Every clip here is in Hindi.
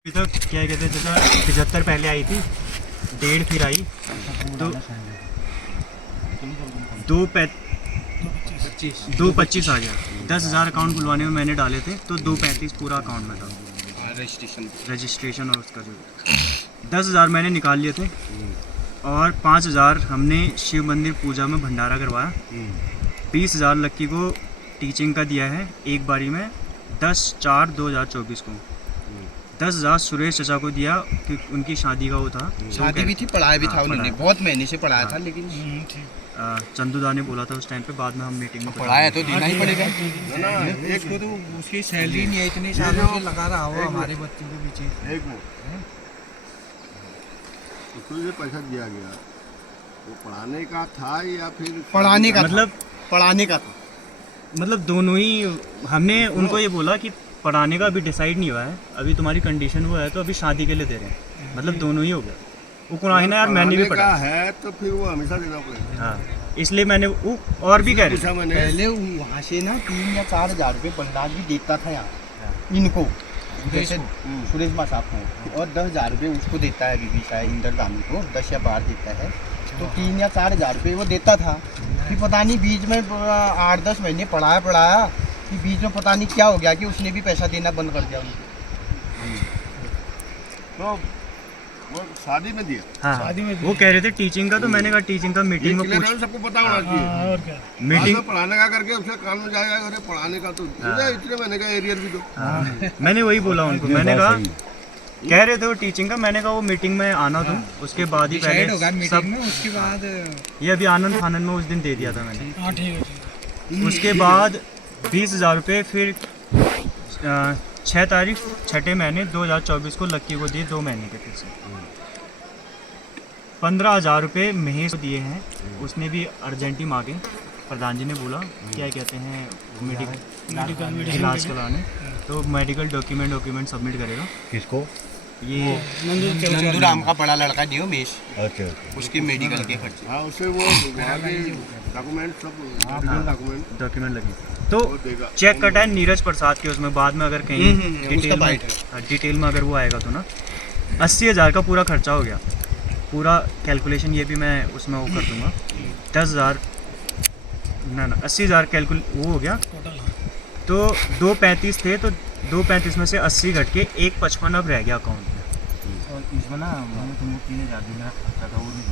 अभी तो क्या कहते हैं, जैसा 75 पहले आई थी, 1.5 फिर आई, तो 2.25 आ गया। 10,000 अकाउंट खुलवाने में मैंने डाले थे, तो 2.35 पूरा अकाउंट में था। रजिस्ट्रेशन और उसका जो 10,000 मैंने निकाल लिए थे, और 5,000 हमने शिव मंदिर पूजा में भंडारा करवाया। 20,000 लक्की को टीचिंग का दिया है एक बारी में, 10/4/2024 को। 10,000 सुरेश चचा को दिया कि उनकी शादी का वो था, शादी भी थी, पढ़ाया भी था उन्होंने, बहुत महीने से पढ़ाया था, लेकिन चंदूदा ने बोला था उस टाइम पे, बाद में हम मीटिंग में पढ़ाया तो देना ही पड़ेगा। एक को तो उसकी सैलरी नहीं है, इतने सालों से लगा रहा हो हमारे बच्चों के पीछे। एक मिनट, उसको जो पैसा दिया गया वो पढ़ाने का था या फिर पढ़ाने का, मतलब पढ़ाने का था, मतलब दोनों ही। हमने उनको ये बोला कि पढ़ाने का अभी डिसाइड नहीं हुआ है, अभी तुम्हारी कंडीशन हुआ है तो अभी शादी के लिए दे रहे हैं, मतलब दोनों ही हो गया। वो कुरान ना यार, मैंने भी पढ़ा है तो फिर वो हमेशा देना पड़ेगा। हाँ, इसलिए मैंने वो और भी कह रहे थे। मैंने पहले वहाँ से ना 3 या 4 हज़ार रुपये बंदाज भी देता था यहाँ इनको, जैसे सुरेश बा साहब को, और 10,000 रुपये उसको देता है बीबी शायद इंदर गामी को, 10 या 12 देता है, तो 3 या 4 हज़ार रुपये वो देता था। फिर पता नहीं बीच में 8-10 महीने पढ़ाया कि बीच में पता नहीं क्या हो गया कि उसने भी पैसा देना बंद कर दिया उनको। तो वो शादी में दिया। हाँ, शादी में वो कह रहे थे टीचिंग का, तो मैंने कहा टीचिंग का मीटिंग में पूछ, सबको पता होना चाहिए। और क्या, मीटिंग पढ़ाने का करके उसके कान में जाएगा, अरे पढ़ाने का तो इतने महीने का एरियर भी दो। मैंने वही बोला उनको, मैंने कहा कह रहे थे वो टीचिंग का, मैंने कहा वो मीटिंग में आना तुम, उसके बाद ही डिसाइड होगा पहले मीटिंग में, उसके बाद। ये अभी आनंद फानंद में उस दिन दे दिया था मैंने। हाँ ठीक है। उसके बाद 20,000 रुपये फिर 6 तारीख 6ठे महीने 2024 को लक्की को दिए, 2 महीने के फिर से। 15,000 रुपये महेश को दिए हैं, उसने भी अर्जेंटी मांगे, प्रधान जी ने बोला क्या कहते हैं मेडिकल इलाज कराने, तो मेडिकल डॉक्यूमेंट सबमिट करेगा। किसको? ये नंदूराम का बड़ा लड़का दियो मेश, अच्छा उसके मेडिकल के खर्चे। हाँ, उससे वो डॉक्यूमेंट सब डॉक्यूमेंट लगी, तो चेक कटा है नीरज प्रसाद के उसमें, बाद में अगर कहीं डिटेल में अगर वो आएगा तो ना। 80,000 का पूरा खर्चा हो गया, पूरा कैलकुलेशन ये भी मैं उसमें वो कर दूंगा। 10,000 ना 80,000 वो हो गया, तो 2.35 थे, तो 2.35 में से 80 घट के 1.55 अब रह गया अकाउंट में। और इसमें ना मैंने तुमको 3,000 दिन मेरा खर्चा था, वो नहीं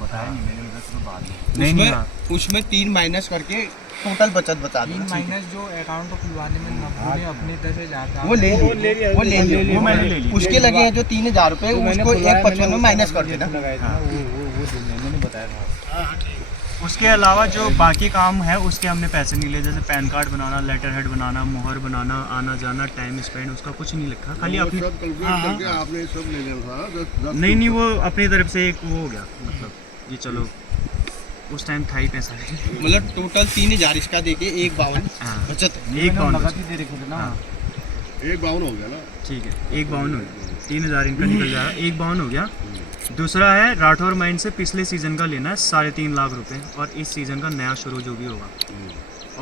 बताया नहीं मैंने, उधर से बाद में नहीं हाँ। उसमें 3 माइनस करके टोटल बचत बता 3 माइनस जो अकाउंट को खुलवाने में नब्बू ने अपने 10,000 वो ले लिया, वो मैंने ले लिया। उसके लगे हैं जो 3,000 रुपये, उसको 1.55 में माइनस कर देना। वो मैंने बताया था। उसके अलावा जो बाकी काम है उसके हमने पैसे नहीं लिए, जैसे पैन कार्ड बनाना, लेटर हेड बनाना, मोहर बनाना, आना जाना, टाइम स्पेंड, उसका कुछ नहीं लिखा, खाली अपनी सब कैलकुलेट करके आपने सब ले लिया था। 10 नहीं वो अपनी तरफ से एक वो हो गया, मतलब ये चलो उस टाइम था ही पैसा। मतलब टोटल 3,000 इसका देके 1,52 बचत है। 1.52 नगद ही दे रखे थे ना। एक 52 हो गया ना। ठीक है, 1.52 हो गया, 3,000 इनका निकल जाएगा, 1.52 हो गया। दूसरा है राठौर माइंड से पिछले सीज़न का लेना है 3.5 लाख रुपए, और इस सीज़न का नया शुरू जो भी होगा।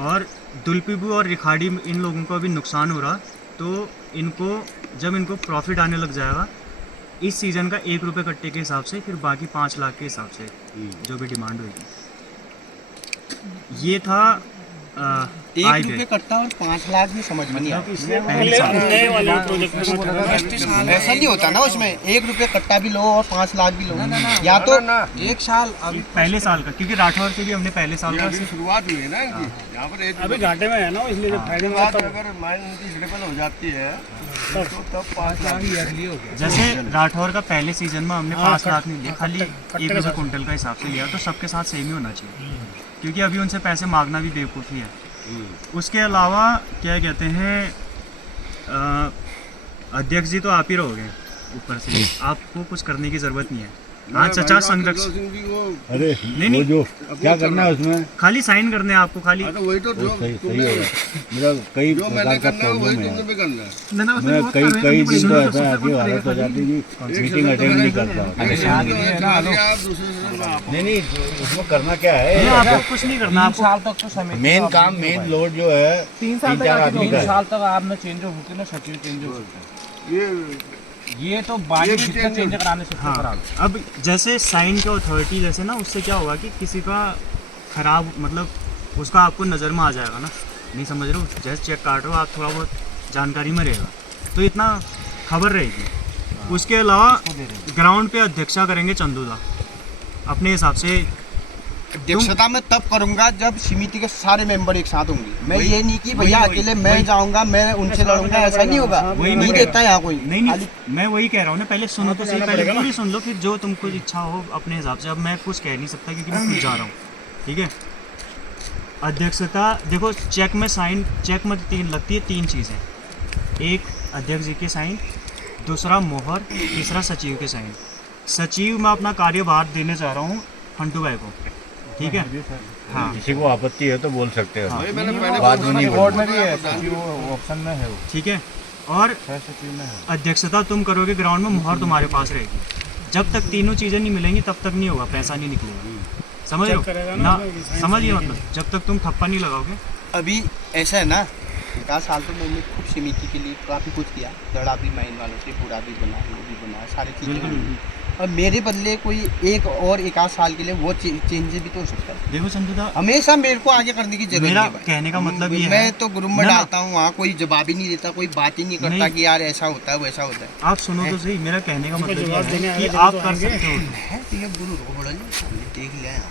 और दुलपीबू और रिखाड़ी इन लोगों को अभी नुकसान हो रहा, तो इनको जब इनको प्रॉफिट आने लग जाएगा इस सीज़न का 1 रुपये कट्टे के हिसाब से, फिर बाकी 5 लाख के हिसाब से जो भी डिमांड होगी। ये था 1 रुपये कटता और 5 लाख भी समझ में नहीं आता। ऐसा नहीं होता ना, उसमें 1 रुपये कट्टा भी लो और 5 लाख भी लो, या तो 1 साल अभी पहले साल का, क्योंकि राठौर से भी हमने पहले साल का अभी शुरुआत हुई है ना इनकी, यहाँ पर एक अभी घाटे में है ना, इसलिए जब फायदे में बात अगर माइंड उनकी स्टेबल हो जाती है तो तब 5 लाख ईयरली हो गया। जैसे राठौर का पहले सीजन में हमने 5 लाख नहीं लिया, खाली 1 रुपये कुंटल का हिसाब से लिया, तो सबके साथ सेम ही होना चाहिए, क्योंकि अभी उनसे पैसे मांगना भी बेवकूफ़ी है। उसके अलावा क्या कहते हैं, अध्यक्ष जी तो आप ही रहोगे ऊपर से, आपको कुछ करने की ज़रूरत नहीं है। हाँ चचा संरक्षण, अरे नहीं वो जो क्या करना है उसमें, खाली साइन करने हैं आपको, खाली तो वही तो जो सही तुमने होगा। मेरा कई जो मैंने प्रकार का करना है वही प्रॉब्लम तुमने है, भी करना है। मैं कई दिन तो ऐसा आगे हालत हो जाती है कि मीटिंग अटेंड नहीं करता। आप दूसरे से नहीं उसमें करना क्या है, आपको कुछ नहीं करना, आपको साल तक तो समय मेन काम मेन लोड जो है 3 साल 3-4 आदमी का है। साल तक आप में चेंज हो सकते ना, सचिव चेंज हो सकता है। ये तो बाजी ये भी जितना change चेंज कराने से हाँ करा लो। अब जैसे साइन के अथॉरिटी जैसे ना, उससे क्या होगा कि किसी का खराब मतलब उसका आपको नज़र में आ जाएगा ना, नहीं समझ रहे हो, जैसे चेक काट रहे हो आप, थोड़ा बहुत जानकारी में रहेगा तो इतना खबर रहेगी। उसके अलावा ग्राउंड पे अध्यक्षता करेंगे चंदूदा अपने हिसाब से। अध्यक्षता मैं तब करूंगा जब समिति के सारे मेंबर एक साथ होंगे। मैं ये नहीं कि भैया अकेले मैं जाऊंगा मैं उनसे लड़ूंगा, ऐसा नहीं होगा। वही नहीं मैं देता यहाँ कोई। नहीं नहीं मैं वही कह रहा हूँ ना, पहले सुनो तो सही, पहले पूरी सुन लो, फिर जो तुमको इच्छा हो अपने हिसाब से। अब मैं कुछ कह नहीं सकता क्योंकि मैं खुद जा रहा हूँ, ठीक है। अध्यक्षता देखो, चेक में साइन, चेक में लगती है 3 चीज़ें, एक अध्यक्ष जी के साइन, दूसरा मोहर, तीसरा सचिव के साइन। सचिव मैं अपना कार्यभार देने जा रहा हूँ फंटू भाई को, ठीक है। हाँ किसी को आपत्ति है तो बोल सकते हो। वही मैंने पहले बाद बोला में नहीं था, बोर्ड बोला में भी है, था, सचिव ऑप्शन में है वो, ठीक है। और 6 सचिव में है। अध्यक्षता तुम करोगे ग्राउंड में, मोहर तुम्हारे पास रहेगी। जब तक तीनों चीज़ें नहीं मिलेंगी तब तक नहीं होगा, पैसा नहीं निकलेगा, समझ रहे हो ना, समझिए मतलब जब तक तुम ठप्पा नहीं लगाओगे। अभी ऐसा है ना, 10 साल तो मैंने खूब समिति के लिए काफ़ी कुछ किया, दड़ा भी माइन वालों से पूरा भी बना, वो भी बना, सारी चीज़ें बनी। और मेरे बदले कोई एक आध साल के लिए वो चेंजेस भी तो हो सकता है। देखो चंदूदा, हमेशा मेरे को आगे करने की जरूरत मेरा नहीं है भाई। कहने का मतलब ये है, मैं तो ग्रुप में ना, डालता हूँ, वहाँ कोई जवाब ही नहीं देता, कोई बात ही नहीं करता नहीं। कि यार ऐसा होता है वैसा होता है। आप सुनो तो सही, मेरा कहने का मतलब ये है कि आप कर सकते हो। है तो ये गुरु को बड़ा देख लिया यार,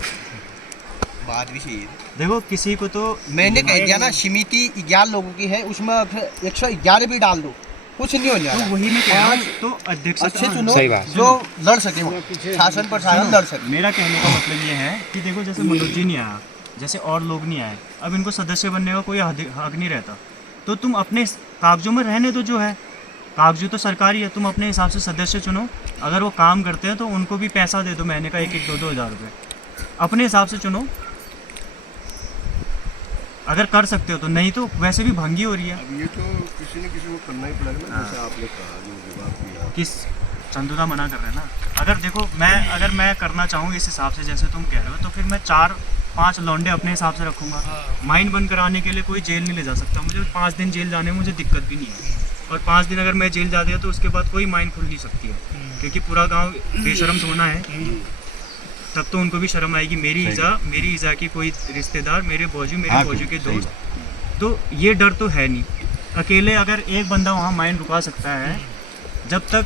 बात भी सही है। देखो किसी को तो मैंने कह दिया ना, समिति 11 लोगों की है, उसमें 111 भी डाल दो, कुछ नहीं होने तो वाला। वही मैं कह रहा हूँ, तो अध्यक्ष अच्छे चुनो जो लड़ सके, वो शासन प्रशासन लड़ सके। मेरा कहने का मतलब ये है कि देखो जैसे मनोज जी नहीं आया, जैसे और लोग नहीं आए, अब इनको सदस्य बनने का कोई हक नहीं रहता, तो तुम अपने कागजों में रहने दो, जो है कागजों तो सरकारी है, तुम अपने हिसाब से सदस्य चुनो। अगर वो काम करते हैं तो उनको भी पैसा दे दो, महीने का 1-2 हज़ार रुपये अपने हिसाब से चुनो, अगर कर सकते हो तो, नहीं तो वैसे भी भंगी हो रही है। अब ये तो किसी न किसी को करना ही पड़ेगा ना, जैसे आपने कहा, जो जवाब दिया। किस चंदूदा मना कर रहे हैं ना, अगर देखो अगर मैं करना चाहूँ इस हिसाब से जैसे तुम कह रहे हो, तो फिर मैं 4-5 लौंडे अपने हिसाब से रखूँगा। माइन बंद कराने के लिए कोई जेल नहीं ले जा सकता, मुझे 5 दिन जेल जाने में मुझे दिक्कत भी नहीं है। और 5 दिन अगर मैं जेल जा दिया तो उसके बाद कोई माइन खुल नहीं सकती है, क्योंकि पूरा गाँव बेशरम सोना है, तब तो उनको भी शर्म आएगी। मेरी ईजा की कोई रिश्तेदार, मेरे भौजू, मेरे भौजू के दोस्त, तो ये डर तो है नहीं। अकेले अगर एक बंदा वहाँ माइन रुका सकता है, जब तक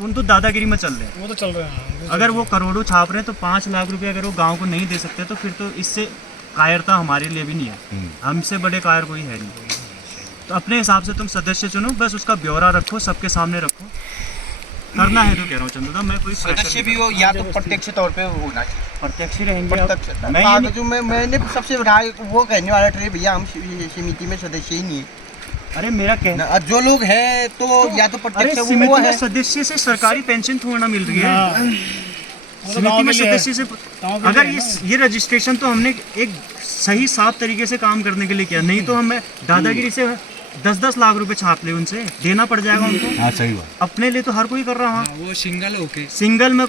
उन तो दादागिरी में चल रहे हैं, वो तो चल रहे हैं। अगर वो करोड़ों छाप रहे हैं तो 5 लाख रुपए अगर वो गांव को नहीं दे सकते तो फिर तो इससे कायरता हमारे लिए भी नहीं है, हमसे बड़े कायर कोई है नहीं। तो अपने हिसाब से तुम सदस्य चुनो, बस उसका ब्यौरा रखो, सबके सामने रखो, करना है तो कह रहा हूँ चंदूदा, मैं कोई सदस्य भी हो या तो प्रत्यक्ष तौर पे होना चाहिए, प्रत्यक्ष ही रहेंगे। प्रत्यक्ष। मैं ये नहीं- कागजों में मैंने सबसे बड़ा वो कहने वाला ट्रे, भैया हम समिति में सदस्य ही नहीं है। अरे मेरा कहना, ना, जो लोग हैं तो या तो अरे प्रत्यक्ष वो समिति में है। सदस्य से सरकारी पेंशन थोड़ा ना मिल रही है, समिति में सदस्य से अगर ये रजिस्ट्रेशन तो हमने एक सही साफ तरीके से काम करने के लिए किया, नहीं तो हमें दादागिरी से 10-10 लाख रुपए छाप ले, उनसे देना पड़ जाएगा उनको। हाँ सही बात। अपने लिए तो हर कोई कर रहा है, वो सिंगल होके सिंगल में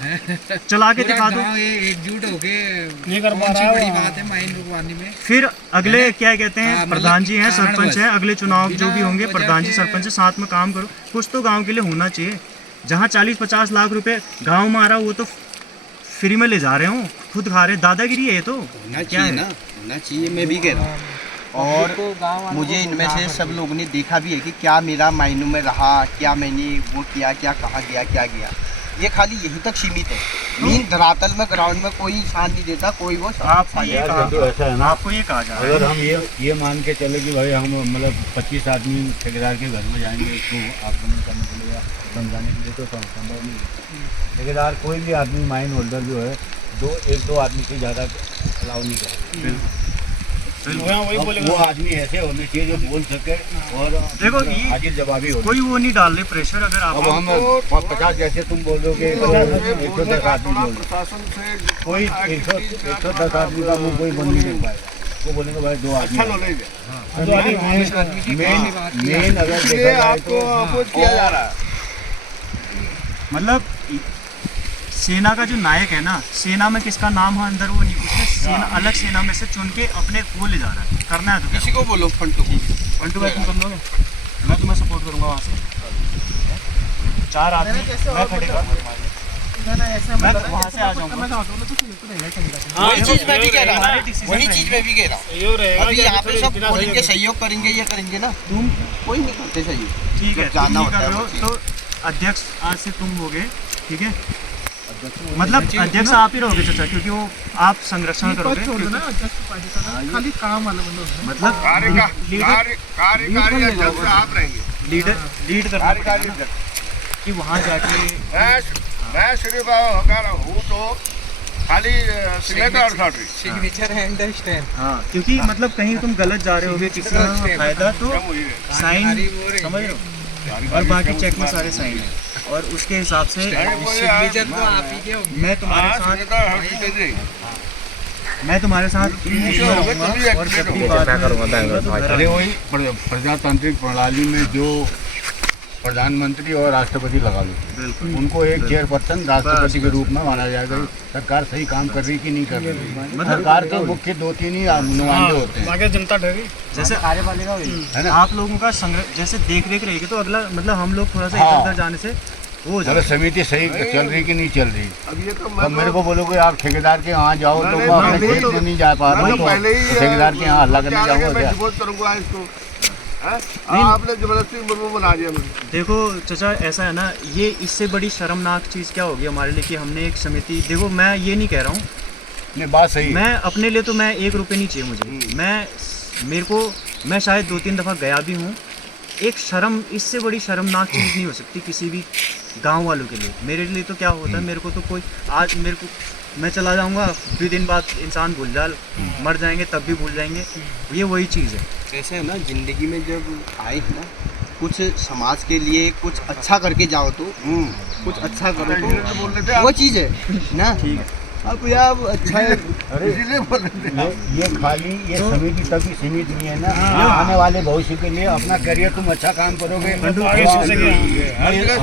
चला के दिखा दो, गाँव ये एकजुट होके नहीं कर पा कौन सी रहा है बड़ी वो। बात है माइन रुकवाने में। फिर अगले क्या कहते हैं, हाँ, मतलब प्रधान जी हैं, कारण सरपंच बस। हैं, अगले चुनाव जो भी बिना होंगे वजह प्रधान जी के- सरपंच है, साथ में काम करो। कुछ तो गांव के लिए होना चाहिए। जहाँ 40-50 लाख रुपए गांव में आ रहा, वो तो फ्री में ले जा रहे हो, खुद खा रहे, दादागिरी है ये तो। होना क्या चाहिए है? ना, होना चाहिए, मैं भी कह रहा हूँ। और मुझे इनमें से सब लोगों ने देखा भी है कि क्या मेरा मायनों में रहा, क्या मैंने वो किया, क्या कहा गया, क्या गया। ये खाली यहीं तक सीमित है, मीन धरातल में ग्राउंड में कोई इंसान नहीं देता, कोई वो आपको ये यार कहा, तो ऐसा है ना, आपको ये कहा जा रहा अगर है, हम ये मान के चले कि भाई हम मतलब 25 आदमी ठेकेदार के घर में जाएंगे उसको आक्रमण करने के लिए या समझाने के लिए, तो संभव नहीं है। ठेकेदार कोई भी आदमी माइन होल्डर जो है 1-2 आदमी से ज़्यादा अलाउ नहीं करेगा। अब वो आदमी ऐसे होने चाहिए जो बोल सके और देखो, ये- हाजिर जवाबी हो। कोई वो नहीं डाल रहे प्रेशर। अगर अब आप हम 50 जैसे तुम बोल रहे हो कि 110 आदमी बोल रहे प्रशासन से कोई 110 आदमी का मुंह कोई बंद नहीं कर पाएगा। वो बोलेंगे भाई 2 आदमी अच्छा नॉलेज है, मेन अगर इसलिए देखा जाए आपको तो अपोज किया जा रहा है। मतलब सेना का जो नायक है ना, सेना में किसका नाम है अंदर वो नहीं, उसने सेना अलग सेना में से चुन के अपने वो ले जा रहा है, करना है तो किसी को बोलो फंटू। पंटू भाई तुम कर लोगे, मैं तुम्हें सपोर्ट करूंगा वहाँ से। 4 आदमी मैं खड़े करूँगा, मैं वहाँ से आ जाऊँगा। वही चीज मैं भी कह रहा हूँ, वही चीज मैं भी कह रहा हूँ। अभी यहाँ पे सब बोलेंगे सहयोग करेंगे, ये करेंगे ना, तुम कोई नहीं करते सहयोग। ठीक है, जब जाना तुम होता कर है रहे हो वो चीज़। तो अध्यक्ष आज से तुम होगे, ठीक है, मतलब अध्यक्ष आप ही रहोगे चाचा, क्योंकि वो आप संरक्षण करोगे, खाली काम वाला बंदा होता है। मतलब कार्यकारी अध्यक्ष आप रहेंगे। लीड करना कार्यकारी पड़ेगा ना, अध्यक्ष कि वहाँ जाके मैं सिर्फ होकर हूँ तो खाली signature authority. Signature and the stamp. हाँ, क्योंकि मतलब कहीं तुम गलत जा रहे होगे, किसी का फायदा तो क्या मुझे साइन, समझ रहे हो, और बाकी चेक में सारे साइन है, और उसके हिसाब से सिग्नेचर तो आप ही के होंगे। मैं तुम्हारे साथ मैं तुम्हारे साथ और जब भी बात अरे वही प्रजातांत्रिक प्रणाली में जो प्रधानमंत्री और राष्ट्रपति लगा लो, उनको एक चेयरपर्सन राष्ट्रपति के रूप में माना जाएगा। सरकार सही काम कर रही कि नहीं कर रही, सरकार के मुख्य 2-3 ही नुमाइंदे होते हैं। आगे जनता ठगी। जैसे आने वाले का है ना? आप लोगों का जैसे देख रेख रहेगी, तो अगला मतलब हम लोग थोड़ा सा हाँ। इधर उधर जाने से वो हो अगर जाएगा। समिति सही चल रही कि नहीं चल रही, अब ये तो अब मेरे को बोलोगे आप ठेकेदार के यहाँ जाओ, तो मैं अपने खेत में नहीं जा पा रहा हूँ, तो पहले ही ठेकेदार के यहाँ हल्ला करने जाऊँगा मैं क्या? डिपोज करूंगा इसको। आपने जबरदस्ती मुर्मू बना दिया मुझे। देखो चाचा, ऐसा है ना, ये इससे बड़ी शर्मनाक चीज़ क्या होगी हमारे लिए कि हमने एक समिति, देखो मैं ये नहीं कह रहा हूँ, नहीं बात सही है। मैं अपने लिए तो मैं 1 रुपये नहीं चाहिए मुझे, मैं शायद 2-3 दफ़ा गया भी हूँ। एक शर्म, इससे बड़ी शर्मनाक चीज़ नहीं हो सकती किसी भी गांव वालों के लिए। मेरे लिए तो क्या होता है, मेरे को तो कोई आज मेरे को मैं चला जाऊंगा, 2 दिन बाद इंसान भूल जा, मर जाएंगे तब भी भूल जाएंगे, ये वही चीज़ है। ऐसे है ना, जिंदगी में जब आए हैं ना, कुछ समाज के लिए कुछ अच्छा करके जाओ तो कुछ अच्छा करो तो बोल रहे थे तो आप। वो चीज़ है ना। ठीक है, अब यार अच्छा है, इसीलिए बोल रहे थे। ये खाली ये समिति तक ही सीमित नहीं है ना, ये आने वाले भविष्य के लिए अपना करियर तुम अच्छा काम करोगे। बंधु, हम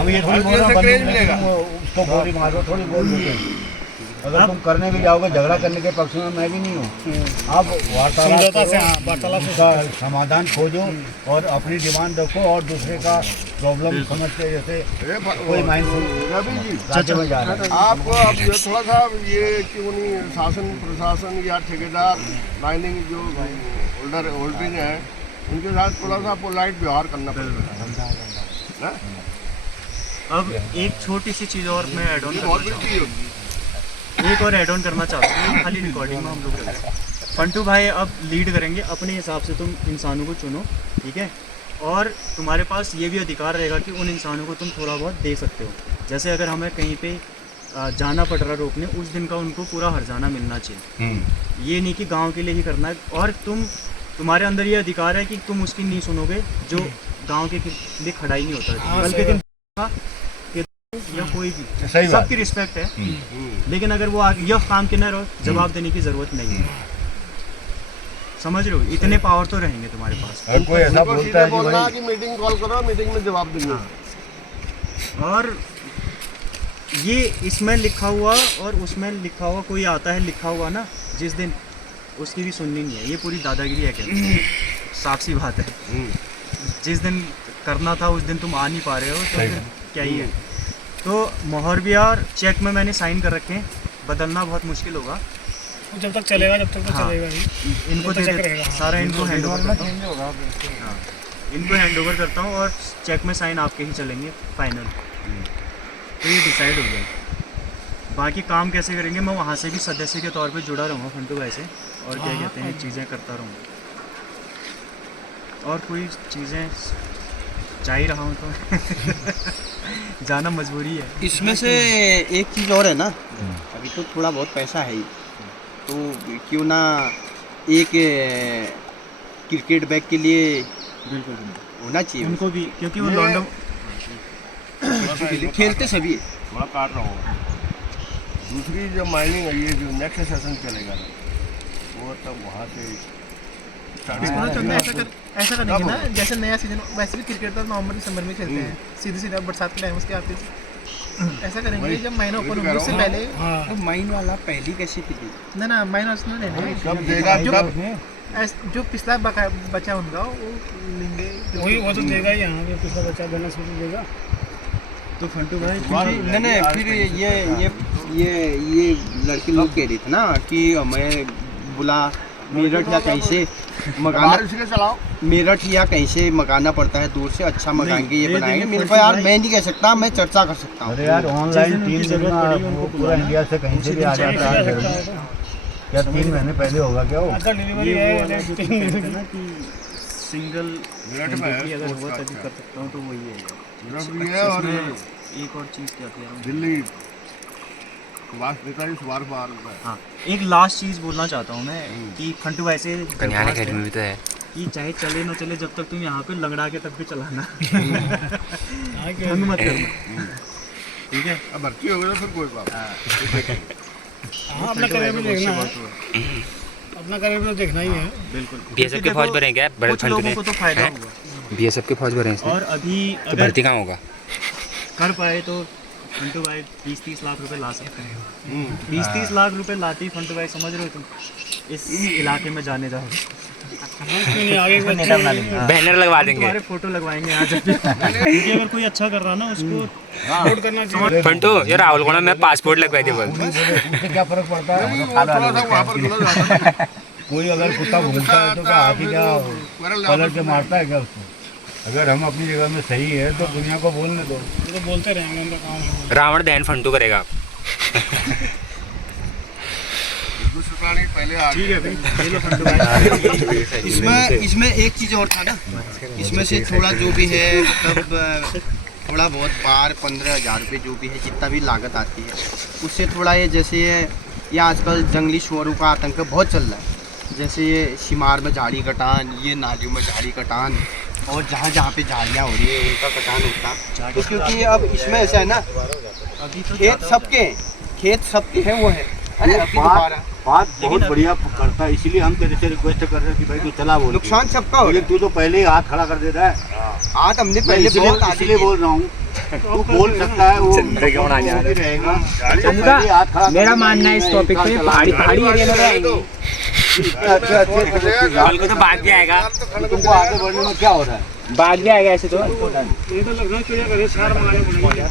ये थोड़ी बोल रहे क्रेज हैं मिलेगा। उसको गोली मारो, थोड़ी बोल रहे हैं। अगर तुम करने भी जाओगे, झगड़ा करने के पक्ष में मैं भी नहीं हूँ। आप वार्तालाप का समाधान खोजो और अपनी डिमांड रखो, और दूसरे का प्रॉब्लम समझ के, जैसे कोई माइंड रवि जी, राज्य में जा रहा है। आपको अब ये थोड़ा सा ये क्यों नहीं शासन प्रशासन या ठेकेदार माइनिंग जो होल्डिंग है, उनके साथ थोड़ा सा पोलाइट व्यवहार करना पड़ेगा ना। अब एक छोटी सी चीज़ और मैं ऐड ऑन ये करना बहुत बड़ी चाहूँगा, चीज होगी। एक और ऐड ऑन करना चाहता हूँ, खाली रिकॉर्डिंग में हम लोग कर रहे हैं। पंटू भाई अब लीड करेंगे, अपने हिसाब से तुम इंसानों को चुनो, ठीक है, और तुम्हारे पास ये भी अधिकार रहेगा कि उन इंसानों को तुम थोड़ा बहुत दे सकते हो। जैसे अगर हमें कहीं पे जाना पड़ रहा रोकने, उस दिन का उनको पूरा हर्जाना मिलना चाहिए। ये नहीं कि गांव के लिए ही करना है, और तुम्हारे अंदर ये अधिकार है कि तुम उसकी नहीं सुनोगे जो गांव के लिए खड़ा ही नहीं होता है, बल्कि तुम या कोई भी सही बात। सबकी रिस्पेक्ट है, लेकिन अगर वो यह काम के न रहो, जवाब देने की जरूरत नहीं है। समझ रहे हो, इतने पावर तो रहेंगे तुम्हारे पास। अगर कोई ऐसा उनको बोलता सीधे है कि बोलना भाई कि मीटिंग कॉल करो, मीटिंग में जवाब देंगे। और ये इसमें लिखा हुआ और उसमें लिखा हुआ, कोई आता है लिखा हुआ ना, जिस दिन उसकी भी सुननी नहीं है, ये पूरी दादागिरी है, कहते साफ सी बात है। जिस दिन करना था उस दिन तुम आ नहीं पा रहे हो, तो फिर क्या ही है। तो मोहर भी और चेक में मैंने साइन कर रखे हैं, बदलना बहुत मुश्किल होगा। जब तक चलेगा, जब तक तो हाँ। चलेगा ही। इनको दे देता सारा, इनको हैंड ओवर करता हूँ। हाँ, इनको हैंड ओवर करता हूँ, और चेक में साइन आपके ही चलेंगे फाइनल। तो ये डिसाइड हो गया। बाकी काम कैसे करेंगे, मैं वहाँ से भी सदस्य के तौर पे जुड़ा रहूँगा फंटू भाई से, और क्या कहते हैं चीज़ें करता रहूँगा, और कोई चीज़ें जा ही रहा हूँ तो जाना मजबूरी है। इसमें से एक चीज़ और है ना, अभी तो थोड़ा बहुत पैसा है ही, तो क्यों ना एक क्रिकेट बैग के लिए बिल्कुल होना चाहिए उनको भी, क्योंकि वो ये- लॉन्डो के लिए खेलते सभी है। थोड़ा काट रहा हूँ। दूसरी जो माइनिंग है, ये जो नेक्स्ट सेशन चलेगा ना, वो तब वहाँ से ऐसा करेंगे ना, जैसे नया सीजन, वैसे भी क्रिकेट तो नवंबर दिसंबर में खेलते हैं, सीधे सीधा बरसात के टाइम उसके आते ऐसा करेंगे, जब महीना ओपन होगा उससे पहले। तो माइन वाला पहली कैसी थी? ना माइनस ना लेना, कब देगा, कब जो पिछला बचा उनका वो लेंगे, वही वो तो देगा ही। यहाँ पे पिछला बचा देना शुरू देगा। तो फंटू भाई नहीं नहीं, फिर ये लड़के लोग कह रहे थे ना कि मैं बोला मेरठ या कहीं से मंगाना, बारिश के चलाओ मेरठ या कहीं से मंगाना पड़ता है दूर से, अच्छा मंगाएंगे ये बनाएंगे। मेरे को यार मैं नहीं कह सकता, मैं चर्चा कर सकता हूँ। अरे यार ऑनलाइन जिस दिन 3 उनकी दिन जरूरत में पड़ी, वो उनको पूरा बोला। इंडिया से कहीं से भी आ जाता है घर में। क्या 3 महीने पहले होगा क्या वो? ये वो वाला जो तुम कह रहे थे ना कि सिंगल मेरठ में है की अगर स्पोर्ट्स हुआ का तभी अच्छा। कर सकता हूँ तो वही है। मेरठ भी है और इसमें एक और चीज़ क्या थी यार, दिल्ली सुभाष नेताजी सुभाष बार में हाँ एक लास्ट चीज़ बोलना चाहता हूँ मैं कि फंटू भाई से कन्यान अकेडमी भी तो है। कि चाहे चले ना चले, जब तक तुम यहाँ पे लंगड़ा के तक भी चलाना ढंग मत करना, ठीक है। अब भर्ती हो गई तो फिर कोई बात हाँ, अपना करियर भी देखना है, अपना करियर भी तो देखना ही है। बिल्कुल बीएसएफ के फौज भरेंगे क्या भरत कुछ फंटू लोगों ने? को तो फायदा हुआ बीएसएफ के फौज भरे हैं इसने। और अभी तो अगर भर्ती कहाँ होगा? कर पाए तो फंटू भाई 20-30 लाख रुपए ला सकते हैं। 20-30 लाख रुपए लाते ही फंटू भाई, समझ रहे हो तुम, इस इलाके में जाने जाओगे। बैनर लगवा देंगे। तुम्हारे फोटो लगवाएंगे आज क्योंकि अगर कोई अच्छा कर रहा ना उसको सपोर्ट करना चाहिए। फंटू ये राहुल को ना मैं पासपोर्ट लगवाई थी बोल। उससे क्या फर्क पड़ता है? नहीं, वो थोड़ा सा वहाँ पर गलत जाता है। कोई अगर कुत्ता भूलता है तो क्या हाथी क्या पलट के मारता है क्या उसको? अगर हम अपनी जगह में सही है तो दुनिया को बोलने दो। ये तो बोलते रहेंगे, उनका काम है। रावण दहन फंटू करेगा। दूसरे प्राणी पहले आ ठीक गए। है भाई, ये लो फंटू भाई। इसमें एक चीज़ और था ना, इसमें से थोड़ा जो भी है मतलब थोड़ा बहुत 12-15 हज़ार रुपये जो भी है जितना भी लागत आती है उससे थोड़ा ये जैसे ये आजकल जंगली सुअरों का आतंक बहुत चल रहा है। जैसे ये शिमार में झाड़ी कटान, ये नालियों में झाड़ी कटान, और जहाँ जहाँ पे झाड़ियाँ हो रही है उनका कटान होता। तो क्योंकि अब इसमें ऐसा है ना, अभी तो खेत सबके हैं वो है। अरे अभी दोबारा बात बहुत बढ़िया करता है, इसीलिए हम तेरे से रिक्वेस्ट कर रहे हैं कि भाई तू चला बोल। नुकसान सबका हो रहा तू तो पहले ही हाथ खड़ा कर दे रहा है। है। आज हमने मैं पहले बहुत आगे इसलिए बोल रहा हूँ, तू बोल सकता है, वो रहेगा। मेरा मानना है इस टॉपिक पे पहाड़ी एरिया में रहेंगे। अच्छे कल को तो भाग भी आएगा। तुमको आगे बढ़ने में क्या हो रहा है? भाग भी आएगा ऐसे तो। ये तो लग रहा है चिड़िया घर 4 मंगाने पड़ेंगे।